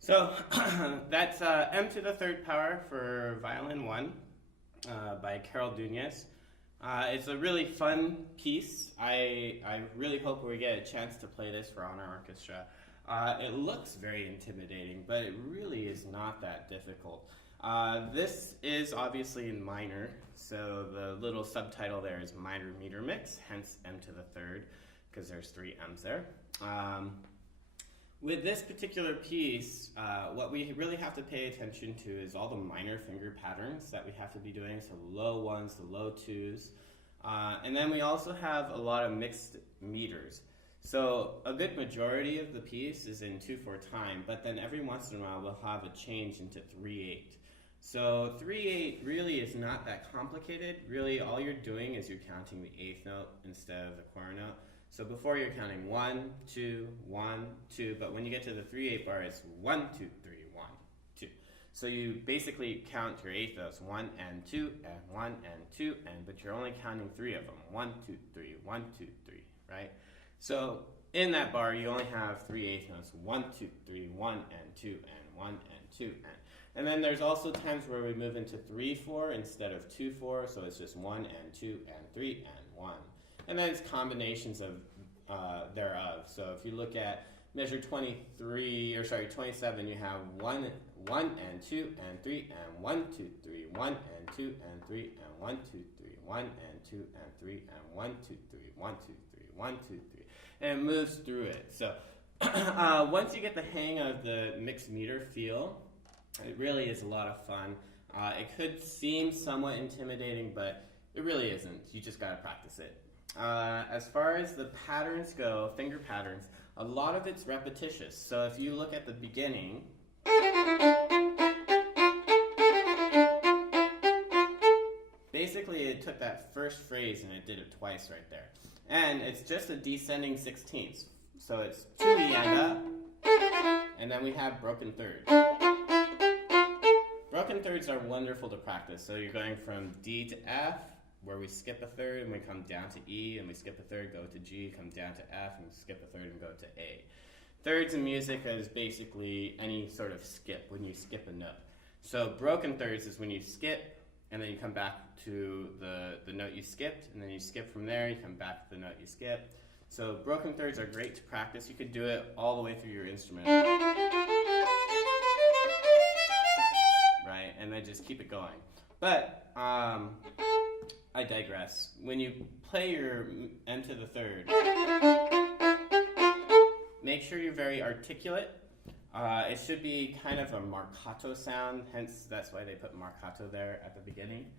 So that's M to the third power for Violin 1 by Nunez. It's a really fun piece. I really hope we get a chance to play this for Honor Orchestra. It looks very intimidating, but it really is not that difficult. This is obviously in minor, so the little subtitle there is minor meter mix, hence M to the third, because there's 3 M's there. With this particular piece, what we really have to pay attention to is all the minor finger patterns that we have to be doing, so low 1s to low 2s. And then we also have a lot of mixed meters. So a good majority of the piece is in 2/4 time, but then every once in a while we'll have a change into 3/8. So 3/8 really is not that complicated. Really all you're doing is you're counting the 8th note instead of the quarter note. So before you're counting 1, 2, 1, 2, but when you get to the 3/8 bar, it's 1, 2, 3, 1, 2. So you basically count your 8th notes 1 and 2 and 1 and 2, but you're only counting 3 of them. 1, 2, 3, 1, 2, 3, right? So in that bar, you only have 3/8 notes 1, 2, 3, 1 and 2 and 1 and 2 and then there's also times where we move into 3/4 instead of 2/4, so it's just 1 and 2 and 3 and 1. And then it's combinations of thereof. So if you look at measure 27, you have 1 and 2 and 3 and 1, 2, 3, 1 and 2 and 3 and 1, 2, 3, 1 and 2 and 3 and 1, 2, 3, 1, 2, 3, 1, 2, 3. And it moves through it. So once you get the hang of the mixed meter feel, it really is a lot of fun. It could seem somewhat intimidating, but it really isn't. You just got to practice it. As far as the patterns go, finger patterns, a lot of it's repetitious. So if you look at the beginning, basically it took that first phrase and it did it twice right there. And it's just a descending 16ths. So it's 2E and up, and then we have broken thirds. Broken thirds are wonderful to practice. So you're going from D to F, where we skip a third and we come down to E, and we skip a third, go to G, come down to F, and skip a third and go to A. Thirds in music is basically any sort of skip, when you skip a note. So broken thirds is when you skip, and then you come back to the note you skipped, and then you skip from there, you come back to the note you skipped. So broken thirds are great to practice. You could do it all the way through your instrument. Right, and then just keep it going. But, I digress. When you play your M to the third, make sure you're very articulate. It should be kind of a marcato sound, hence that's why they put marcato there at the beginning.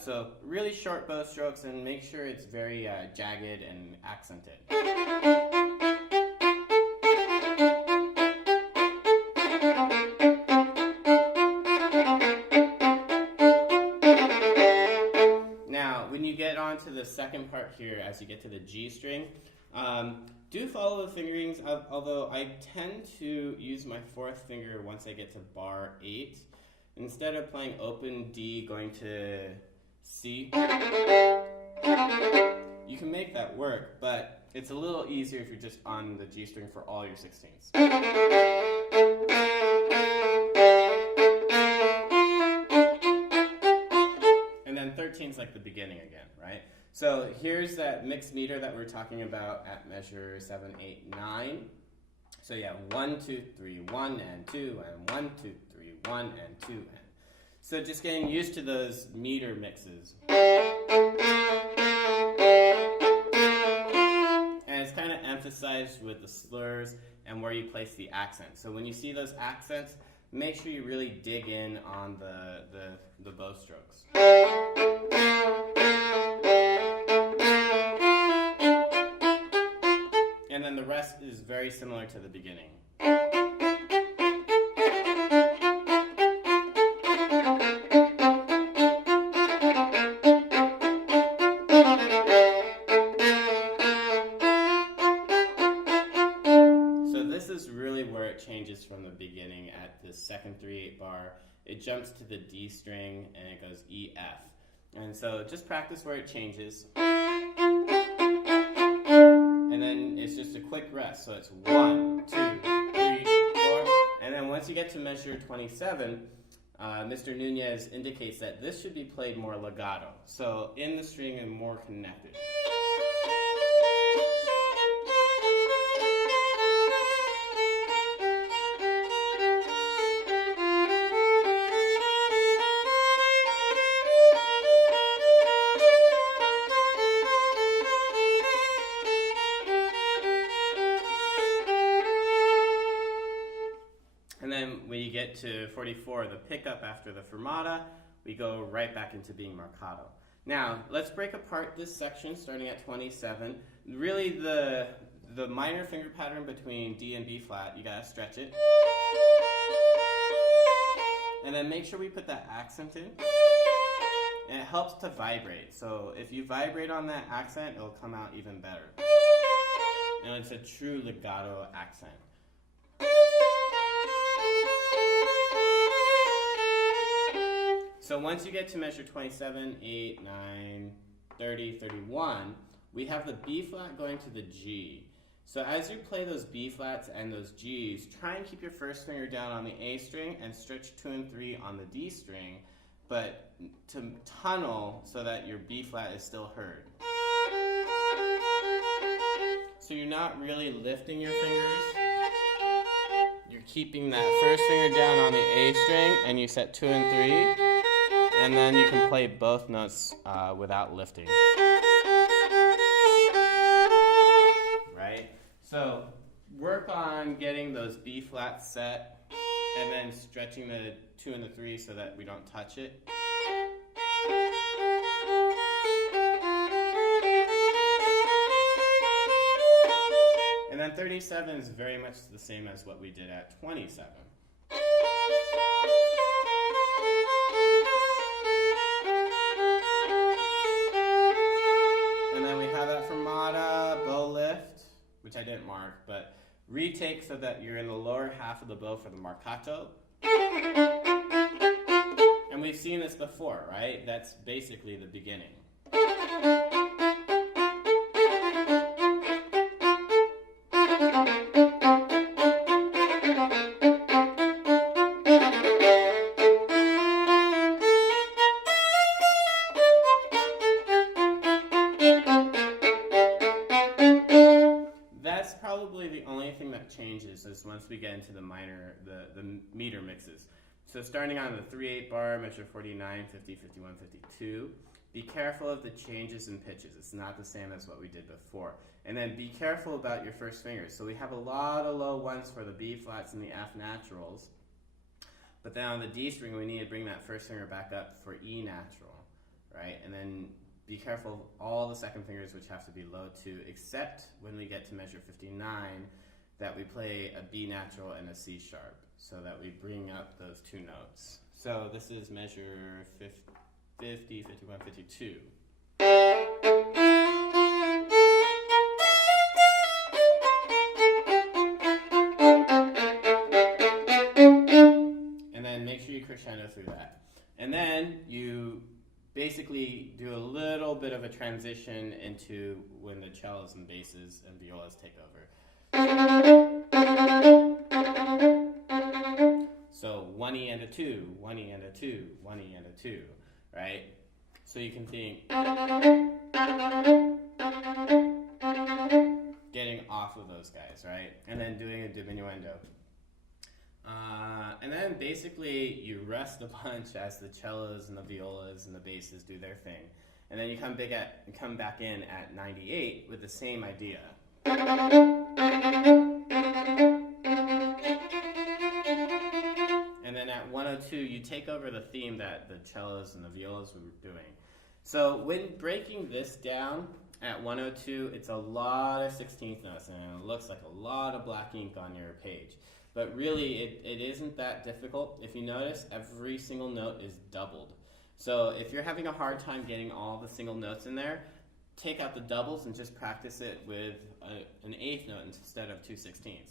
So really short bow strokes, and make sure it's very jagged and accented. To the second part here, as you get to the G string, do follow the fingerings, although I tend to use my 4th finger once I get to bar 8. Instead of playing open D going to C, you can make that work, but it's a little easier if you're just on the G string for all your 16ths. And then 13 13 is like the beginning again, right? So here's that mixed meter that we're talking about at measure 7, 8, 9. So yeah, 1, 2, 3, 1 and 2, and 1, 2, 3, 1 and 2 and. So just getting used to those meter mixes. And it's kind of emphasized with the slurs and where you place the accent. So when you see those accents, make sure you really dig in on the bow strokes. And then the rest is very similar to the beginning. Changes from the beginning at the second 3/8 bar. It jumps to the D string and it goes E, F. And so just practice where it changes. And then it's just a quick rest. So it's 1, 2, 3, 4. And then once you get to measure 27, Mr. Nunez indicates that this should be played more legato. So in the string and more connected. When you get to 44, the pickup after the fermata, we go right back into being marcato. Now, let's break apart this section starting at 27. Really, the minor finger pattern between D and B flat, you gotta stretch it. And then make sure we put that accent in. And it helps to vibrate. So if you vibrate on that accent, it'll come out even better. And it's a true legato accent. So once you get to measure 27, 8, 9, 30, 31, we have the B flat going to the G. So as you play those B flats and those Gs, try and keep your first finger down on the A string and stretch 2 and 3 on the D string, but to tunnel so that your B flat is still heard. So you're not really lifting your fingers. You're keeping that first finger down on the A string and you set 2 and 3. And then you can play both notes without lifting. Right? So work on getting those B flats set and then stretching the 2 and the 3 so that we don't touch it. And then 37 is very much the same as what we did at 27. And then we have that fermata, bow lift, which I didn't mark, but retake so that you're in the lower half of the bow for the marcato. And we've seen this before, right? That's basically the beginning. Changes is once we get into the minor, the meter mixes. So starting on the 3/8 bar, measure 49, 50, 51, 52. Be careful of the changes in pitches. It's not the same as what we did before. And then be careful about your first fingers. So we have a lot of low ones for the B flats and the F naturals. But then on the D string, we need to bring that first finger back up for E natural, right? And then be careful of all the second fingers, which have to be low too, except when we get to measure 59, that we play a B natural and a C sharp, so that we bring up those two notes. So this is measure 50, 51, 52. And then make sure you crescendo through that. And then you basically do a little bit of a transition into when the cellos and basses and violas take over. So 1E and a 2, 1E and a 2, 1E and a 2, right? So you can think getting off of those guys, right? And then doing a diminuendo. And then basically you rest a bunch as the cellos and the violas and the basses do their thing. And then you come back in at 98 with the same idea. And then at 102, you take over the theme that the cellos and the violas were doing. So when breaking this down at 102, it's a lot of 16th notes, and it looks like a lot of black ink on your page. But really, it isn't that difficult. If you notice, every single note is doubled. So if you're having a hard time getting all the single notes in there, take out the doubles and just practice it with an eighth note instead of 2/16.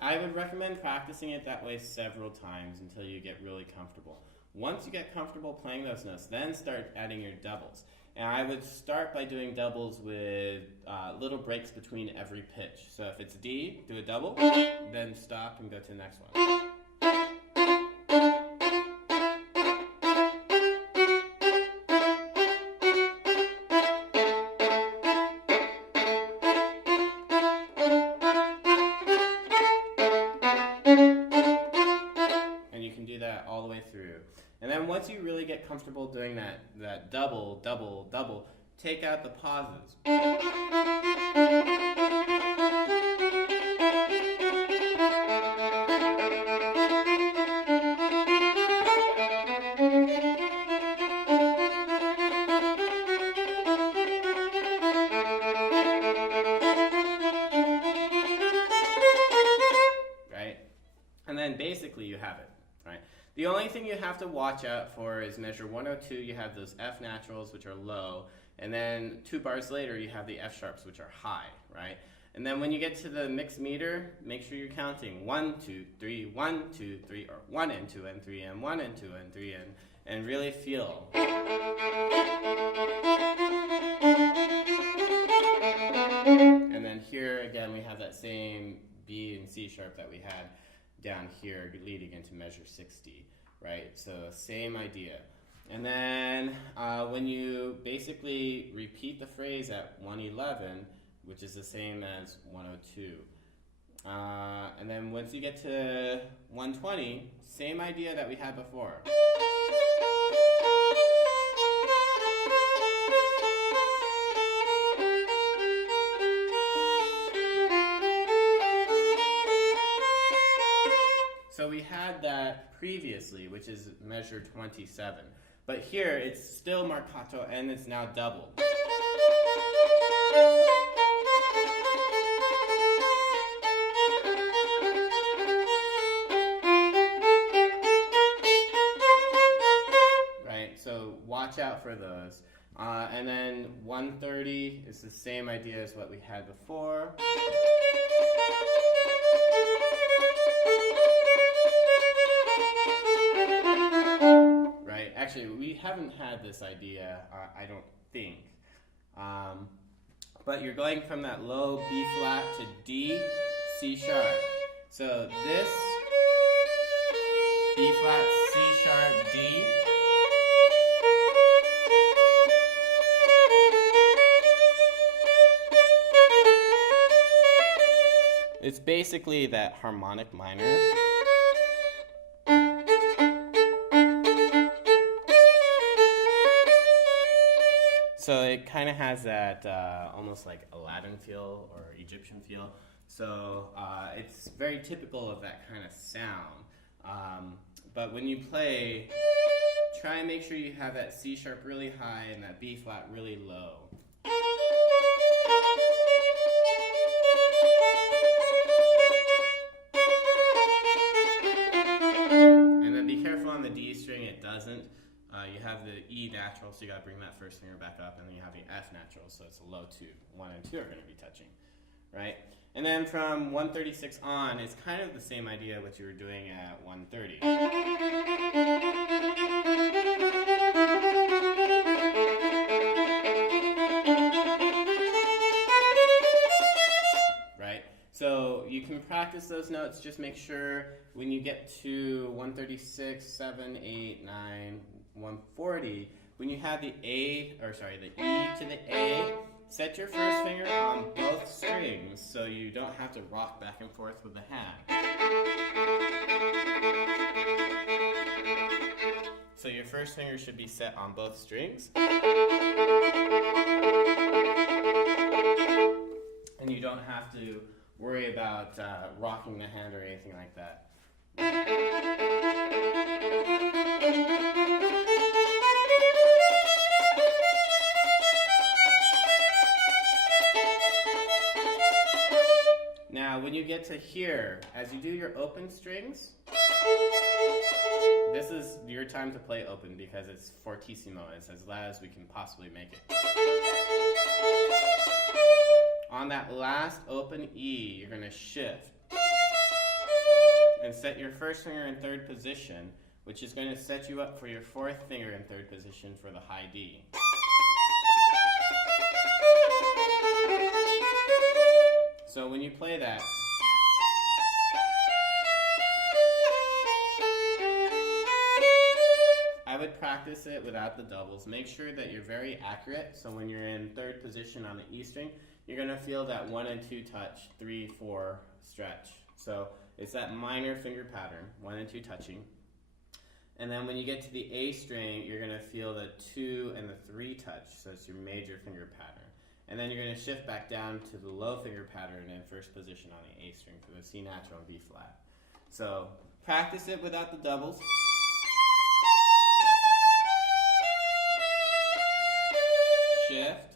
I would recommend practicing it that way several times until you get really comfortable. Once you get comfortable playing those notes, then start adding your doubles. And I would start by doing doubles with little breaks between every pitch. So if it's D, do a double, then stop and go to the next one. And you can do that all the way through. And then once you really get comfortable doing that double, double, double, take out the pauses. Right? And then basically you have it. Right? The only thing you have to watch out for is measure 102, you have those F naturals, which are low, and then 2 bars later, you have the F sharps, which are high, right? And then when you get to the mixed meter, make sure you're counting 1, 2, 3, 1, 2, 3, or 1 and 2 and 3 and 1 and 2 and 3 and really feel. And then here again, we have that same B and C sharp that we had down here leading into measure 60, right? So same idea. And then when you basically repeat the phrase at 111, which is the same as 102. And then once you get to 120, same idea that we had before. So we had that previously, which is measure 27. But here, it's still marcato, and it's now doubled. Right, so watch out for those. And then 130 is the same idea as what we had before. Actually, we haven't had this idea, I don't think. But you're going from that low B flat to D, C sharp. So this, B flat, C sharp, D. It's basically that harmonic minor. So it kind of has that almost like Aladdin feel or Egyptian feel. So it's very typical of that kind of sound. But when you play, try and make sure you have that C sharp really high and that B flat really low. And then be careful on the D string, it doesn't. You have the E natural, so you got to bring that first finger back up, and then you have the F natural, so it's a low 2. 1 and 2 are going to be touching, right? And then from 136 on, it's kind of the same idea what you were doing at 130. So you can practice those notes. Just make sure when you get to 136, 7, 8, 9, 140, when you have the E to the A, set your first finger on both strings so you don't have to rock back and forth with the hand. So your first finger should be set on both strings. And you don't have to worry about rocking the hand or anything like that. Now, when you get to here, as you do your open strings, this is your time to play open because it's fortissimo. It's as loud as we can possibly make it. On that last open E, you're going to shift and set your first finger in third position, which is going to set you up for your fourth finger in third position for the high D. So when you play that, I would practice it without the doubles. Make sure that you're very accurate. So when you're in third position on the E string, you're going to feel that 1 and 2 touch, 3, 4 stretch. So it's that minor finger pattern, 1 and 2 touching. And then when you get to the A string, you're going to feel the 2 and the 3 touch. So it's your major finger pattern. And then you're going to shift back down to the low finger pattern in first position on the A string for the C natural and B flat. So practice it without the doubles. Shift.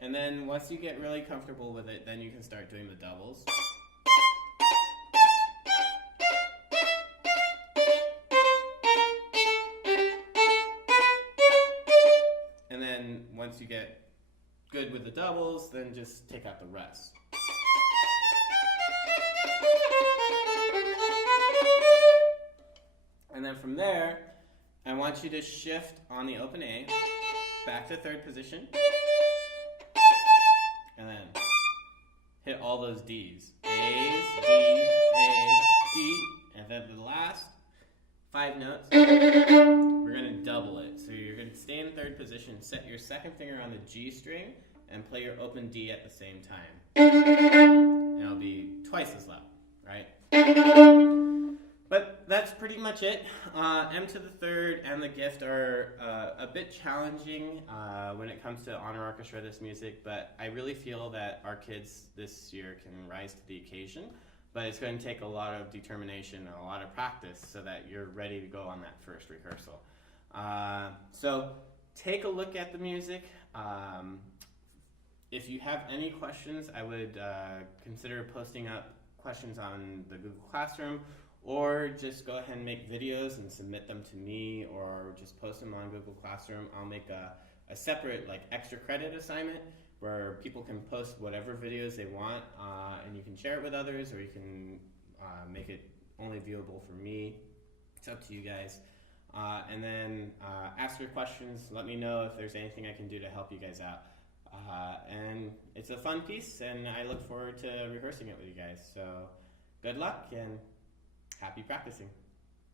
And then once you get really comfortable with it, then you can start doing the doubles. And then once you get good with the doubles, then just take out the rest. And then from there, I want you to shift on the open A, back to third position, and then hit all those Ds. A's, D, A, D, and then the last 5 notes, we're going to double it. So you're going to stay in third position, set your second finger on the G string, and play your open D at the same time. And it'll be twice as loud, right? But that's pretty much it. M to the third and the gift are a bit challenging when it comes to honor orchestra this music, but I really feel that our kids this year can rise to the occasion. But it's going to take a lot of determination and a lot of practice so that you're ready to go on that first rehearsal. So take a look at the music. If you have any questions, I would consider posting up questions on the Google Classroom, or just go ahead and make videos and submit them to me, or just post them on Google Classroom. I'll make a separate extra credit assignment where people can post whatever videos they want, and you can share it with others, or you can make it only viewable for me. It's up to you guys. And then ask your questions. Let me know if there's anything I can do to help you guys out. And it's a fun piece, and I look forward to rehearsing it with you guys. So good luck and happy practicing.